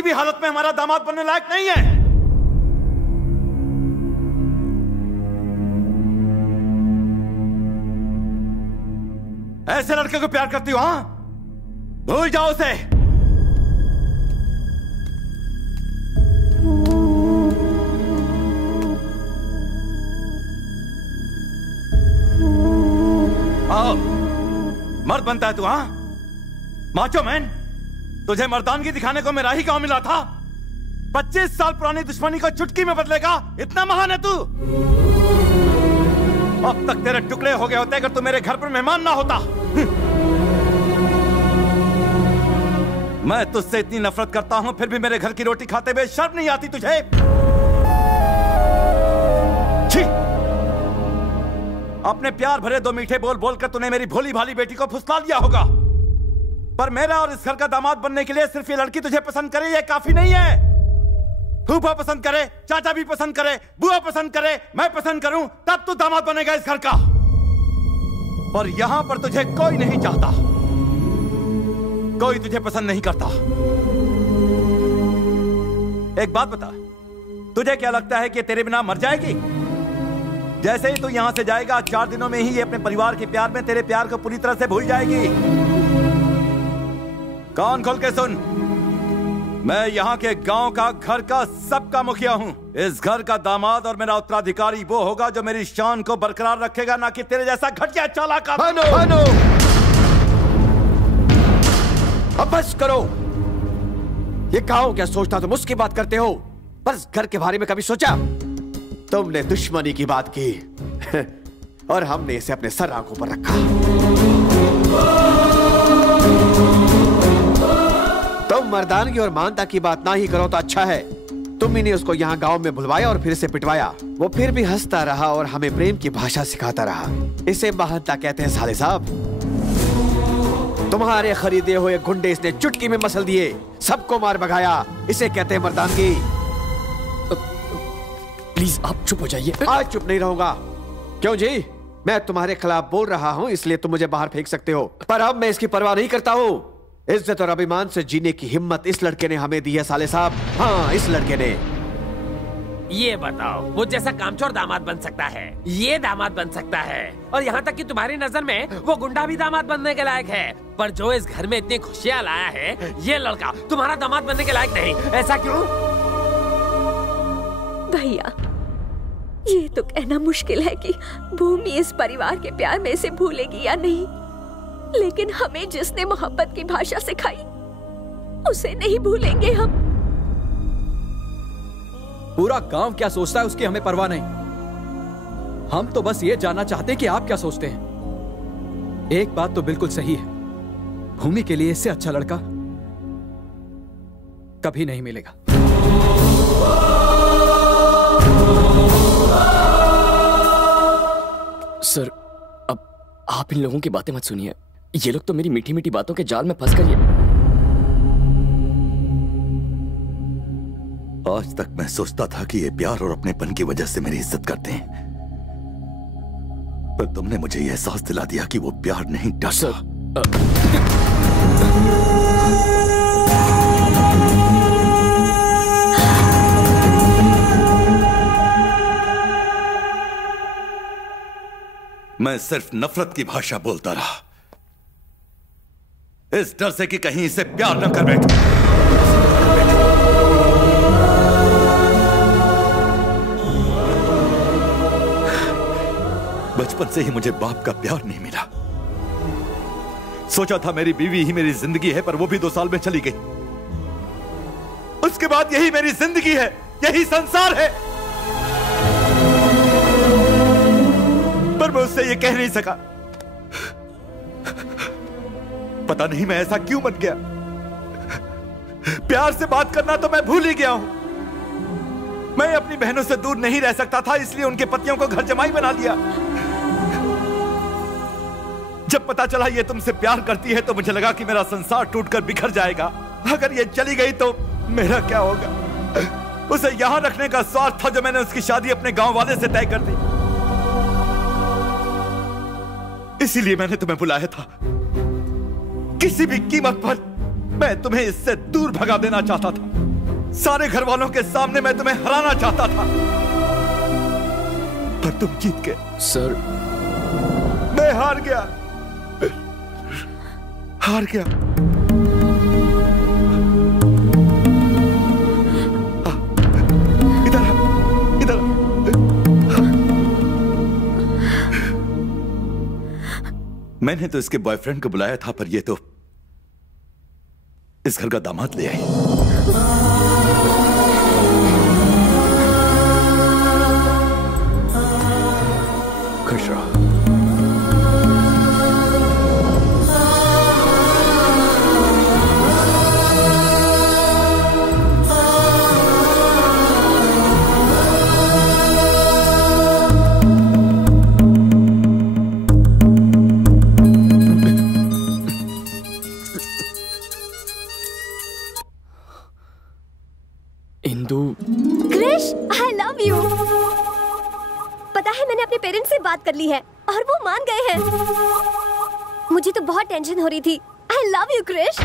किसी भी हालत में हमारा दामाद बनने लायक नहीं है। ऐसे लड़के को प्यार करती हो? हाँ, भूल जाओ उसे। आओ, मर्द बनता है तू? हाँ, माचो मैन। तुझे मर्दानगी दिखाने को मेरा ही गांव मिला था। 25 साल पुरानी दुश्मनी को चुटकी में बदलेगा, इतना महान है तू? अब तक तेरे टुकड़े हो गए होते अगर तू मेरे घर पर मेहमान ना होता। मैं तुझसे इतनी नफरत करता हूं, फिर भी मेरे घर की रोटी खाते हुए शर्म नहीं आती तुझे? छी! अपने प्यार भरे दो मीठे बोल बोलकर तूने मेरी भोली भाली बेटी को फुसला दिया होगा, पर मेरा और इस घर का दामाद बनने के लिए सिर्फ ये लड़की तुझे पसंद करे ये काफी नहीं है। फूफा पसंद करे, चाचा भी पसंद करे, बुआ पसंद करे, मैं पसंद करूं, तब तू दामाद बनेगा इस घर का। और यहां पर तुझे कोई नहीं चाहता, कोई तुझे पसंद नहीं करता। एक बात बता, तुझे क्या लगता है कि तेरे बिना मर जाएगी? जैसे ही तू यहां से जाएगा 4 दिनों में ही ये अपने परिवार के प्यार में तेरे प्यार को पूरी तरह से भूल जाएगी। कान खोल के सुन, मैं यहाँ के गांव का, घर का, सबका मुखिया हूँ। इस घर का दामाद और मेरा उत्तराधिकारी वो होगा जो मेरी शान को बरकरार रखेगा, ना कि तेरे जैसा घटिया चालाक। अब बस करो। ये गांव क्या सोचता, तुम उसकी बात करते हो, पर इस घर के बारे में कभी सोचा? तुमने दुश्मनी की बात की और हमने इसे अपने सर आंखों पर रखा। तुम मर्दानगी और मानता की बात ना ही करो तो अच्छा है। तुम ही ने उसको यहाँ गांव में बुलवाया और फिर से पिटवाया। वो फिर भी हंसता रहा और हमें प्रेम की भाषा सिखाता रहा। इसे महानता कहते हैं साले साहब। तुम्हारे खरीदे हुए गुंडे इसने चुटकी में मसल दिए, सबको मार भगाया। इसे कहते हैं मर्दानगी। प्लीज आप चुप हो जाइए। आज चुप नहीं रहूंगा। क्यों जी? मैं तुम्हारे खिलाफ बोल रहा हूँ इसलिए तुम मुझे बाहर फेंक सकते हो, पर अब मैं इसकी परवाह नहीं करता हूँ। इज्जत और अभिमान से जीने की हिम्मत इस लड़के ने हमें दी है साले साहब। हाँ, इस लड़के ने। ये बताओ, वो जैसा कामचोर दामाद बन सकता है, ये दामाद बन सकता है, और यहाँ तक कि तुम्हारी नजर में वो गुंडा भी दामाद बनने के लायक है, पर जो इस घर में इतनी खुशियाँ लाया है, ये लड़का तुम्हारा दामाद बनने के लायक नहीं। ऐसा क्यों? भैया, ये तो कहना मुश्किल है कि भूमि इस परिवार के प्यार में इसे भूलेगी या नहीं, लेकिन हमें जिसने मोहब्बत की भाषा सिखाई उसे नहीं भूलेंगे हम। पूरा गांव क्या सोचता है उसकी हमें परवाह नहीं। हम तो बस ये जानना चाहते हैं कि आप क्या सोचते हैं। एक बात तो बिल्कुल सही है, भूमि के लिए इससे अच्छा लड़का कभी नहीं मिलेगा। सर, अब आप इन लोगों की बातें मत सुनिए। ये लोग तो मेरी मीठी मीठी बातों के जाल में फंस कर आज तक मैं सोचता था कि ये प्यार और अपनेपन की वजह से मेरी इज्जत करते हैं, पर तुमने मुझे यह एहसास दिला दिया कि वो प्यार नहीं डरता। मैं सिर्फ नफरत की भाषा बोलता रहा, इस डर से कि कहीं इसे प्यार न कर बैठूं। बचपन से ही मुझे बाप का प्यार नहीं मिला। सोचा था मेरी बीवी ही मेरी जिंदगी है, पर वो भी 2 साल में चली गई। उसके बाद यही मेरी जिंदगी है, यही संसार है, पर मैं उससे ये कह नहीं सका। पता नहीं मैं ऐसा क्यों बन गया। प्यार से बात करना तो मैं भूल ही गया हूं। मैं अपनी बहनों से दूर नहीं रह सकता था, इसलिए उनके पतियों को घर जमाई बना लिया। जब पता चला ये तुमसे प्यार करती है तो मुझे लगा कि मेरा संसार टूटकर बिखर जाएगा। अगर ये चली गई तो मेरा क्या होगा? उसे यहां रखने का स्वार्थ था जो मैंने उसकी शादी अपने गांव वाले से तय कर दी। इसीलिए मैंने तुम्हें बुलाया था। किसी भी कीमत पर मैं तुम्हें इससे दूर भगा देना चाहता था। सारे घर वालों के सामने मैं तुम्हें हराना चाहता था, पर तुम जीत गए। सर, मैं हार गया, हार गया। इधर इधर। मैंने तो इसके बॉयफ्रेंड को बुलाया था, पर ये तो इस घर का दामाद ले आई। खुश रहो। Krrish, I love you। पता है मैंने अपने पेरेंट्स से बात कर ली है और वो मान गए हैं। मुझे तो बहुत टेंशन हो रही थी। I love you Krrish.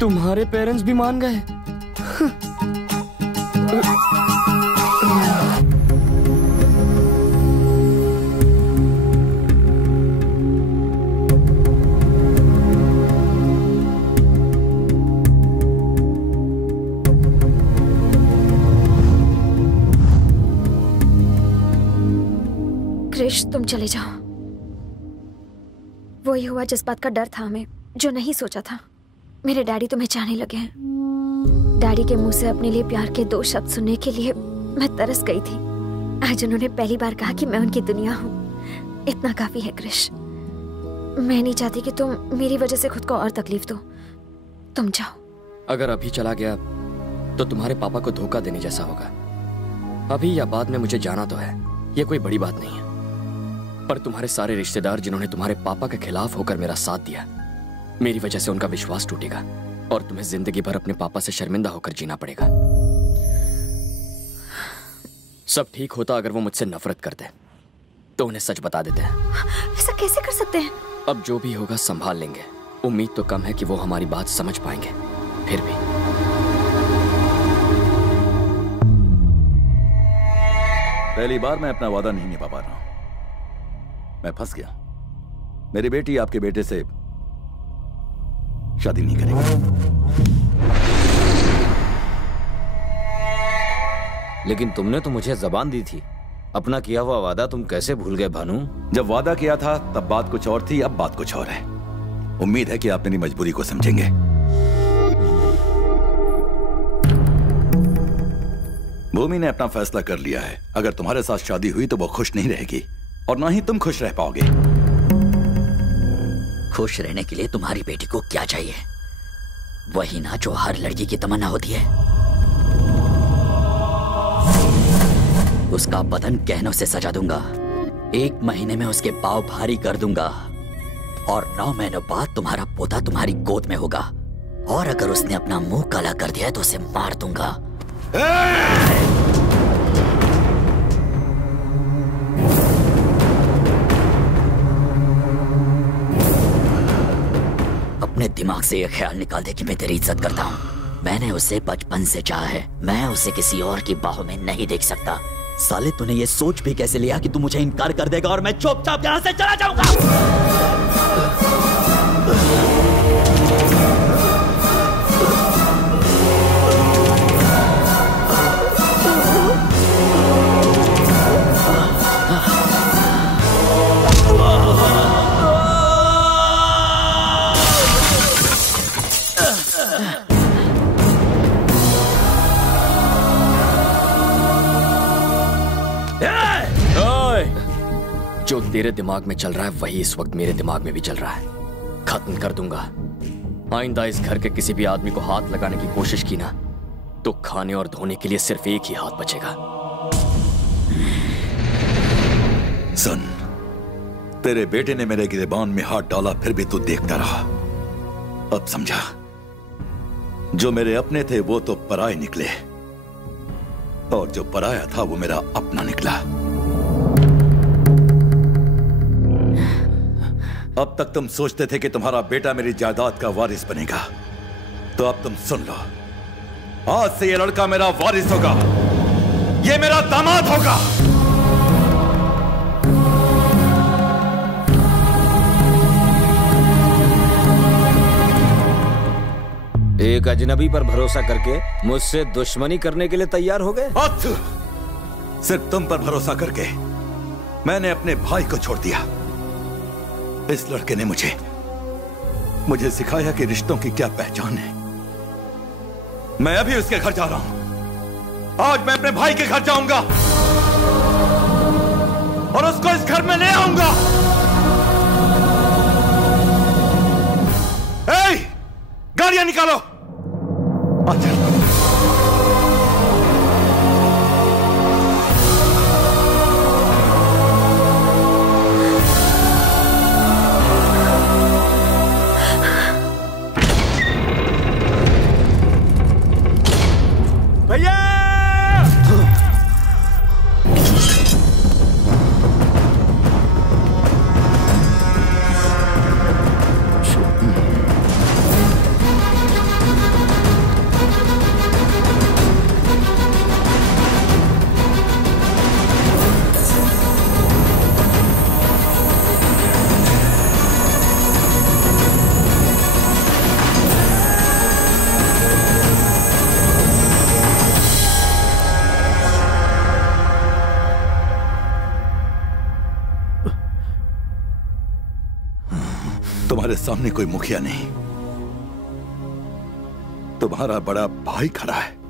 तुम्हारे पेरेंट्स भी मान गए? क्रिश, तुम चले जाओ। वही हुआ जिस बात का डर था हमें, जो नहीं सोचा था। मेरे डैडी तुम्हें चाहने लगे हैं। डैडी के मुंह से अपने लिए प्यार के 2 शब्द सुनने के लिए मैं तरस गई थी। आज उन्होंने पहली बार कहा कि मैं उनकी दुनिया हूँ। इतना काफी है क्रिश। मैं नहीं चाहती कि तुम मेरी वजह से खुद को और तकलीफ दो। तुम जाओ। अगर अभी चला गया तो तुम्हारे पापा को धोखा देने जैसा होगा। अभी या बाद में मुझे जाना तो है, ये कोई बड़ी बात नहीं है। पर तुम्हारे सारे रिश्तेदार जिन्होंने तुम्हारे पापा के खिलाफ होकर मेरा साथ दिया, मेरी वजह से उनका विश्वास टूटेगा और तुम्हें जिंदगी भर अपने पापा से शर्मिंदा होकर जीना पड़ेगा। सब ठीक होता अगर वो मुझसे नफरत करते तो उन्हें सच बता देते हैं। ऐसा कैसे कर सकते हैं? अब जो भी होगा संभाल लेंगे। उम्मीद तो कम है कि वो हमारी बात समझ पाएंगे, फिर भी। पहली बार मैं अपना वादा नहीं निभा पा रहा हूं। मैं फंस गया। मेरी बेटी आपके बेटे से शादी नहीं करेगी। लेकिन तुमने तो मुझे जबान दी थी। अपना किया हुआ वादा तुम कैसे भूल गए भानु? जब वादा किया था तब बात कुछ और थी, अब बात कुछ और है। उम्मीद है कि आप मेरी मजबूरी को समझेंगे। भूमि ने अपना फैसला कर लिया है। अगर तुम्हारे साथ शादी हुई तो वो खुश नहीं रहेगी और ना ही तुम खुश रह पाओगे। खुश रहने के लिए तुम्हारी बेटी को क्या चाहिए? वही ना जो हर लड़की की तमन्ना होती है। उसका बदन गहनों से सजा दूंगा, 1 महीने में उसके पाँव भारी कर दूंगा और 9 महीनों बाद तुम्हारा पोता तुम्हारी गोद में होगा। और अगर उसने अपना मुंह काला कर दिया तो उसे मार दूंगा। अपने दिमाग से यह ख्याल निकाल दे कि मैं तेरी इज्जत करता हूँ। मैंने उसे बचपन से चाहा है। मैं उसे किसी और की बाहों में नहीं देख सकता। साले, तूने ये सोच भी कैसे लिया कि तू मुझे इनकार कर देगा और मैं चुपचाप यहाँ से चला जाऊंगा? जो तेरे दिमाग में चल रहा है वही इस वक्त मेरे दिमाग में भी चल रहा है। खत्म कर दूंगा। आइंदा इस घर के किसी भी आदमी को हाथ लगाने की कोशिश की ना तो खाने और धोने के लिए सिर्फ एक ही हाथ बचेगा। सुन, तेरे बेटे ने मेरे गिरबान में हाथ डाला, फिर भी तू देखता रहा। अब समझा, जो मेरे अपने थे वो तो पराये निकले और जो पराया था वो मेरा अपना निकला। अब तक तुम सोचते थे कि तुम्हारा बेटा मेरी जायदाद का वारिस बनेगा, तो अब तुम सुन लो, आज से ये लड़का मेरा वारिस होगा, ये मेरा दामाद होगा। एक अजनबी पर भरोसा करके मुझसे दुश्मनी करने के लिए तैयार हो गए? सिर्फ तुम पर भरोसा करके मैंने अपने भाई को छोड़ दिया। इस लड़के ने मुझे सिखाया कि रिश्तों की क्या पहचान है। मैं अभी उसके घर जा रहा हूं। आज मैं अपने भाई के घर जाऊंगा और उसको इस घर में ले आऊंगा। गाड़ियां निकालो। अच्छा भैया, तुम्हारे सामने कोई मुखिया नहीं, तुम्हारा बड़ा भाई खड़ा है।